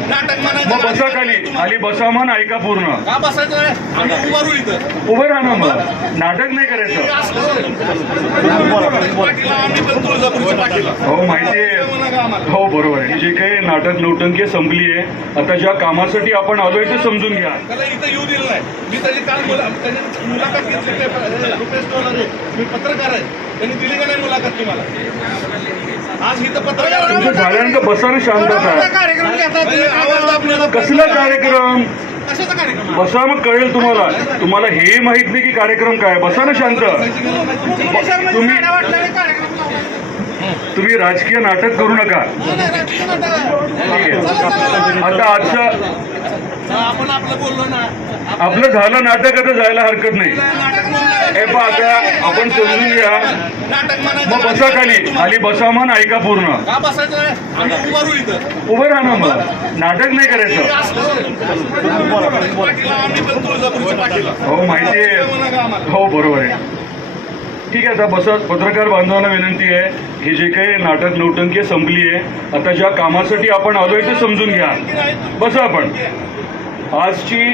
नाटक मग बसा खाली. खाली बसा म्हण ऐका पूर्ण. का बसायचं इथं. उभं राहा ना मग. नाटक नाही करायचं. पाटीला आम्ही पण तुळजापूरच्या पाटीला हो नका आम्हाला? हो बरोबर आहे. जे काही नाटक नौटंकी संपली आहे आता ज्या कामासाठी आपण आलोय ते समजून घ्या. त्याला इथं येऊ दिलं नाही. मी त्याची काल मुला त्याची मुलाखत घेतली. पेपर- रुपेश डोलारे मी पत्रकार आहे. त्यांनी दिली का नाही मुलाखत तुम्हाला? तुमचं झाल्यानंतर बसा ना शांतता कसला कार्यक्रम? कशाचा कार्यक्रम? बसा मग कळेल तुम्हाला. तुम्हाला हे माहीत नाही की कार्यक्रम काय बसा ना शांत. तुम्ही तुम्ही राजकीय नाटक करू नका. आता आजचं आपण आपलं बोललो ना. आपलं झालं नाटक आता जायला हरकत नाही. हे पहा आता आपण समजून घ्या. मग बसा खाली. खाली बसा म्हण ऐका पूर्ण. उभं राहा ना मग. नाटक नाही करायचं. हो नका आम्हाला? हो बरोबर आहे. ठीक आहे आता बसा. पत्रकार बांधवांना विनंती आहे हे जे काही नाटक नौटंकी संपली आहे आता ज्या कामासाठी आपण आलोय ते समजून घ्या. बसा आपण. आजची